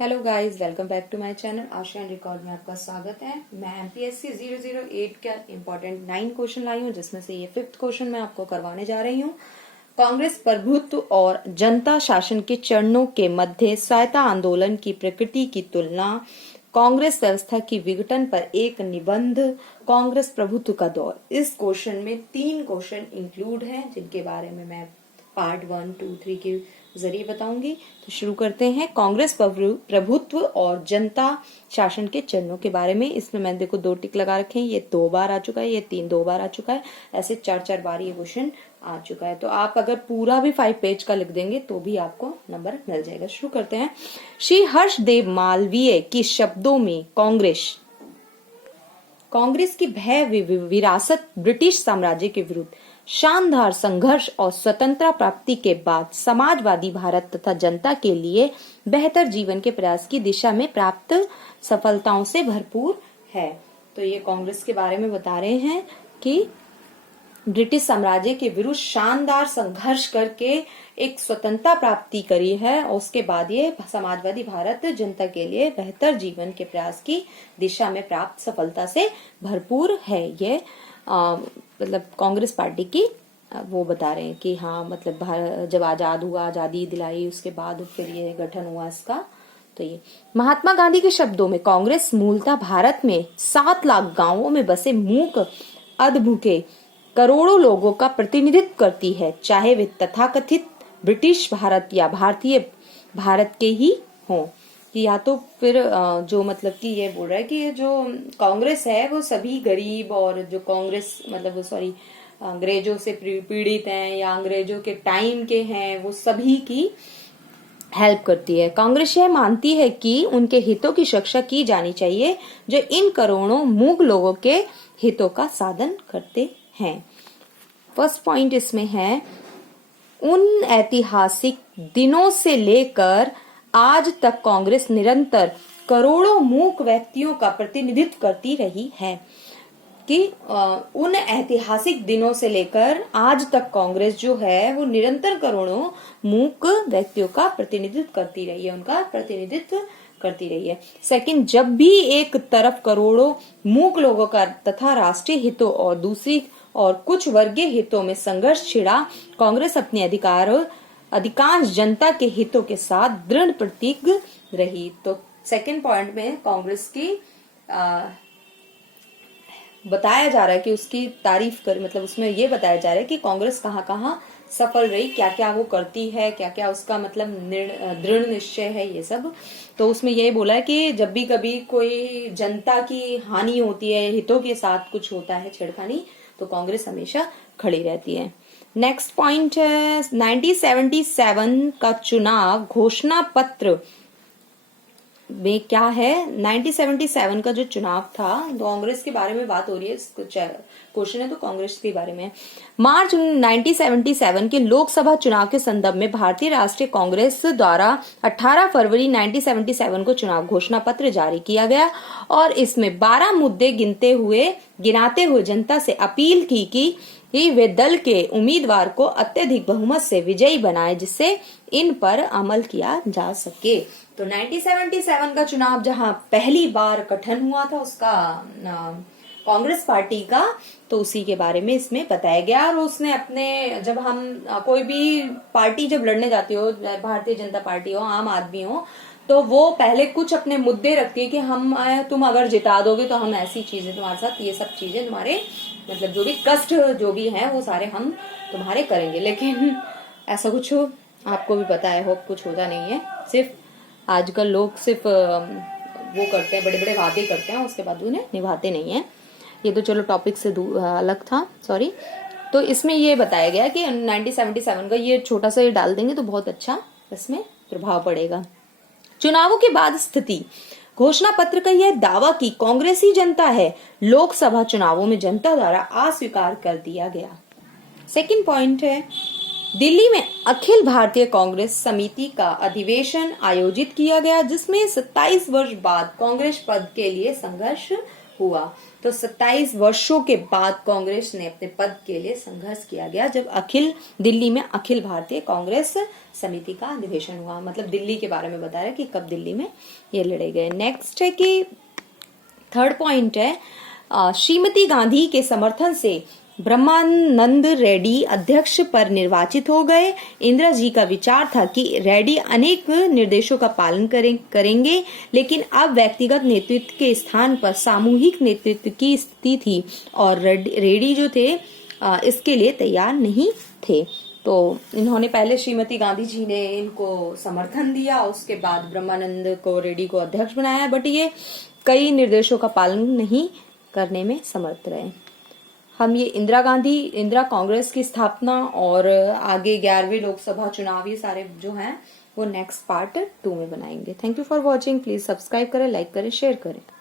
Hello guys, welcome back to my channel Ashiyan record में आपका स्वागत है। मैं एमपीएससी 008 का इम्पोर्टेंट 9 क्वेश्चन लाई हूँ, जिसमें से ये 5th क्वेश्चन मैं आपको करवाने जा रही हूँ। कांग्रेस प्रभुत्व और जनता शासन के चरणों के मध्य स्वायत्ता आंदोलन की प्रकृति की तुलना, कांग्रेस व्यवस्था की विघटन पर एक निबंध, कांग्रेस प्रभुत्व का दौर। इस क्वेश्चन में 3 क्वेश्चन इंक्लूड हैं, जिनके बारे में मैं पार्ट 1, 2, 3 के जरिए बताऊंगी। तो शुरू करते हैं। कांग्रेस प्रभुत्व और जनता शासन के चरणों के बारे में। इसमें मैंने देखो 2 टिक लगा रखे हैं। ये 2 बार आ चुका है, ये 2 बार आ चुका है, ऐसे 4 बार ये क्वेश्चन आ चुका है। तो आप अगर पूरा भी 5 पेज का लिख देंगे तो भी आपको नंबर मिल जाएगा। शुरू करते हैं। श्री हर्षदेव मालवीय की शब्दों में कांग्रेस की भय विरासत ब्रिटिश साम्राज्य के विरुद्ध शानदार संघर्ष और स्वतंत्रता प्राप्ति के बाद समाजवादी भारत तथा जनता के लिए बेहतर जीवन के प्रयास की दिशा में प्राप्त सफलताओं से भरपूर है। तो ये कांग्रेस के बारे में बता रहे हैं कि ब्रिटिश साम्राज्य के विरुद्ध शानदार संघर्ष करके एक स्वतंत्रता प्राप्ति करी है, और उसके बाद ये समाजवादी भारत जनता के लिए बेहतर जीवन के प्रयास की दिशा में प्राप्त सफलता से भरपूर है। ये मतलब कांग्रेस पार्टी की वो बता रहे हैं कि हाँ, मतलब जब आजाद हुआ, आजादी दिलाई, उसके बाद फिर ये गठन हुआ इसका। तो ये महात्मा गांधी के शब्दों में कांग्रेस मूलतः भारत में 7 लाख गांवों में बसे मूक अधभूखे करोड़ों लोगों का प्रतिनिधित्व करती है, चाहे वे तथाकथित ब्रिटिश भारत या भारतीय भारत के ही हों। कि या तो फिर जो मतलब कि ये बोल रहा है कि ये जो कांग्रेस है वो सभी गरीब, और जो कांग्रेस मतलब सॉरी अंग्रेजों से पीड़ित हैं या अंग्रेजों के टाइम के हैं, वो सभी की हेल्प करती है। कांग्रेस यह मानती है कि उनके हितों की सुरक्षा की जानी चाहिए जो इन करोड़ों मूक लोगों के हितों का साधन करते हैं। फर्स्ट पॉइंट इसमें है, उन ऐतिहासिक दिनों से लेकर आज तक कांग्रेस निरंतर करोड़ों मूक व्यक्तियों का प्रतिनिधित्व करती रही है। कि उन ऐतिहासिक दिनों से लेकर आज तक कांग्रेस जो है वो निरंतर करोड़ों मूक व्यक्तियों का प्रतिनिधित्व करती रही है, उनका प्रतिनिधित्व करती रही है। सेकंड, जब भी एक तरफ करोड़ों मूक लोगों का तथा राष्ट्रीय हितों और दूसरी और कुछ वर्गीय हितों में संघर्ष छिड़ा, कांग्रेस अपने अधिकांश जनता के हितों के साथ दृढ़ प्रतिज्ञ रही। तो सेकंड पॉइंट में कांग्रेस की बताया जा रहा है कि उसकी तारीफ कर, मतलब उसमें ये बताया जा रहा है कि कांग्रेस कहाँ कहाँ सफल रही, क्या क्या वो करती है, क्या क्या उसका मतलब दृढ़ निश्चय है, ये सब। तो उसमें यही बोला है कि जब भी कभी कोई जनता की हानि होती है, हितों के साथ कुछ होता है छेड़खानी, तो कांग्रेस हमेशा खड़ी रहती है। नेक्स्ट पॉइंट है 1977 का चुनाव घोषणा पत्र में क्या है। 1977 का जो चुनाव था, तो कांग्रेस के बारे में बात हो रही है, क्वेश्चन है तो कांग्रेस के बारे में। मार्च 1977 के लोकसभा चुनाव के संदर्भ में भारतीय राष्ट्रीय कांग्रेस द्वारा 18 फरवरी 1977 को चुनाव घोषणा पत्र जारी किया गया, और इसमें 12 मुद्दे गिनाते हुए जनता से अपील की कि वे दल के उम्मीदवार को अत्यधिक बहुमत से विजयी बनाए, जिससे इन पर अमल किया जा सके। तो 1977 का चुनाव जहां पहली बार गठन हुआ था उसका कांग्रेस पार्टी का, तो उसी के बारे में इसमें बताया गया। और उसने अपने, जब हम कोई भी पार्टी जब लड़ने जाती हो, भारतीय जनता पार्टी हो, आम आदमी हो, तो वो पहले कुछ अपने मुद्दे रखती है कि तुम अगर जिता दोगे तो हम ऐसी चीजें तुम्हारे साथ, ये सब चीजें तुम्हारे मतलब जो भी कष्ट जो भी हैं वो सारे हम तुम्हारे करेंगे। लेकिन ऐसा कुछ आपको भी पता है, होप कुछ होता नहीं है। सिर्फ आजकल लोग सिर्फ वो करते हैं, बड़े बड़े वादे करते हैं, उसके बाद उन्हें निभाते नहीं है। ये तो चलो टॉपिक से अलग था, सॉरी। तो इसमें ये बताया गया कि 1977 का ये छोटा सा ये डाल देंगे तो बहुत अच्छा इसमें प्रभाव पड़ेगा। चुनावों के बाद स्थिति। घोषणा पत्र का यह दावा कि कांग्रेस ही जनता है, लोकसभा चुनावों में जनता द्वारा अस्वीकार कर दिया गया। सेकंड पॉइंट है, दिल्ली में अखिल भारतीय कांग्रेस समिति का अधिवेशन आयोजित किया गया, जिसमें 27 वर्ष बाद कांग्रेस पद के लिए संघर्ष हुआ। तो 27 वर्षों के बाद कांग्रेस ने अपने पद के लिए संघर्ष किया गया, जब दिल्ली में अखिल भारतीय कांग्रेस समिति का अधिवेशन हुआ। मतलब दिल्ली के बारे में बता रहा है कि कब दिल्ली में ये लड़े गए। नेक्स्ट है कि थर्ड पॉइंट है, श्रीमती गांधी के समर्थन से ब्रह्मानंद रेड्डी अध्यक्ष पर निर्वाचित हो गए। इंदिरा जी का विचार था कि रेड्डी अनेक निर्देशों का पालन करेंगे, लेकिन अब व्यक्तिगत नेतृत्व के स्थान पर सामूहिक नेतृत्व की स्थिति थी और रेड्डी जो थे इसके लिए तैयार नहीं थे। तो इन्होंने पहले श्रीमती गांधी जी ने इनको समर्थन दिया, उसके बाद ब्रह्मानंद को रेड्डी को अध्यक्ष बनाया, बट ये कई निर्देशों का पालन नहीं करने में समर्थ रहे। हम ये इंदिरा कांग्रेस की स्थापना और आगे 11वें लोकसभा चुनाव ये सारे जो हैं वो नेक्स्ट पार्ट 2 में बनाएंगे। Thank you for watching. Please subscribe करें, लाइक करें, शेयर करें।